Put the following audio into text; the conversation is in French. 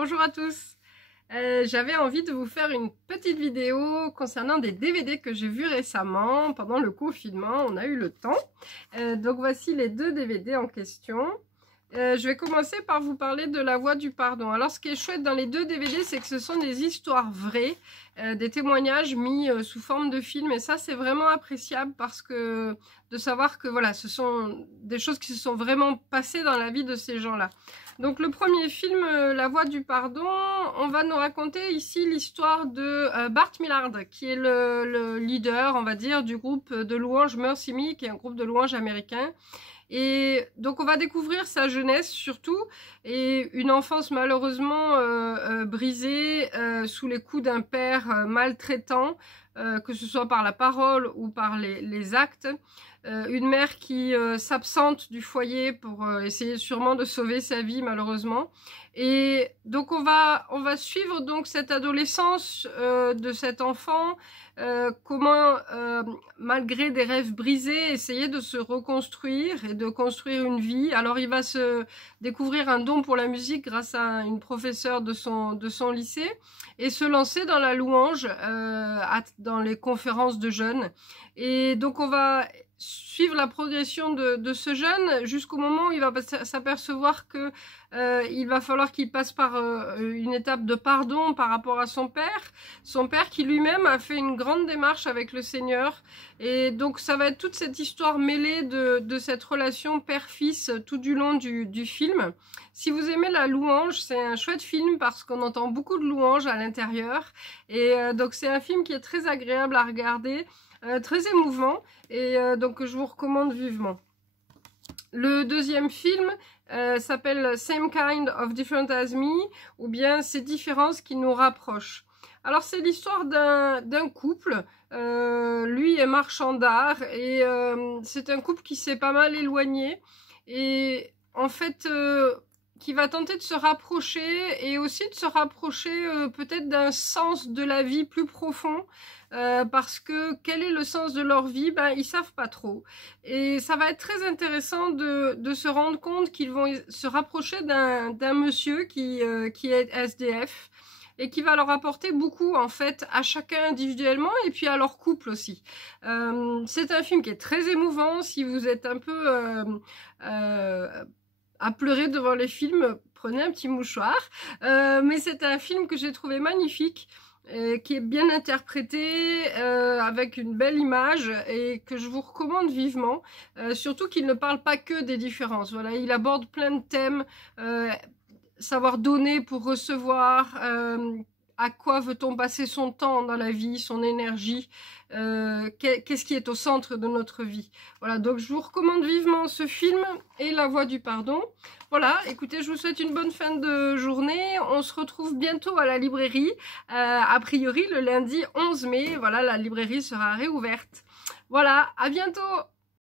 Bonjour à tous. J'avais envie de vous faire une petite vidéo concernant des DVD que j'ai vus récemment pendant le confinement. On a eu le temps. Donc voici les deux DVD en question. Je vais commencer par vous parler de La Voix du Pardon. Alors ce qui est chouette dans les deux DVD, c'est que ce sont des histoires vraies, des témoignages mis sous forme de film, et ça c'est vraiment appréciable parce que de savoir que voilà, ce sont des choses qui se sont vraiment passées dans la vie de ces gens-là. Donc le premier film, La Voix du Pardon, on va nous raconter ici l'histoire de Bart Millard, qui est le leader, on va dire, du groupe de louanges Mercy Me, qui est un groupe de louanges américain. Et donc on va découvrir sa jeunesse surtout, et une enfance malheureusement brisée sous les coups d'un père maltraitant, que ce soit par la parole ou par les actes. Une mère qui s'absente du foyer pour essayer sûrement de sauver sa vie malheureusement. Et donc on va suivre donc cette adolescence de cet enfant, comment malgré des rêves brisés essayer de se reconstruire et de construire une vie. Alors il va se découvrir un don pour la musique grâce à une professeure de son lycée et se lancer dans la louange dans les conférences de jeunes. Et donc on va suivre la progression de ce jeune jusqu'au moment où il va s'apercevoir que il va falloir qu'il passe par une étape de pardon par rapport à son père qui lui-même a fait une grande démarche avec le Seigneur. Et donc ça va être toute cette histoire mêlée de cette relation père-fils tout du long du film. Si vous aimez la louange, c'est un chouette film parce qu'on entend beaucoup de louanges à l'intérieur, et donc c'est un film qui est très agréable à regarder, très émouvant, et donc je vous recommande vivement. Le deuxième film s'appelle Same Kind of Different As Me, ou bien Ces différences qui nous rapprochent. Alors c'est l'histoire d'un couple, lui est marchand d'art, et c'est un couple qui s'est pas mal éloigné, et en fait qui va tenter de se rapprocher, et aussi de se rapprocher peut-être d'un sens de la vie plus profond, parce que quel est le sens de leur vie, ben ils savent pas trop, et ça va être très intéressant de se rendre compte qu'ils vont se rapprocher d'un monsieur qui est SDF, et qui va leur apporter beaucoup en fait à chacun individuellement, et puis à leur couple aussi. C'est un film qui est très émouvant. Si vous êtes un peu à pleurer devant les films, prenez un petit mouchoir, mais c'est un film que j'ai trouvé magnifique, qui est bien interprété, avec une belle image, et que je vous recommande vivement, surtout qu'il ne parle pas que des différences. Voilà, il aborde plein de thèmes, savoir donner pour recevoir, à quoi veut-on passer son temps dans la vie, son énergie, qu'est-ce qui est au centre de notre vie. Voilà, donc je vous recommande vivement ce film et La Voix du Pardon. Voilà, écoutez, je vous souhaite une bonne fin de journée. On se retrouve bientôt à la librairie, a priori le lundi 11 mai. Voilà, la librairie sera réouverte. Voilà, à bientôt!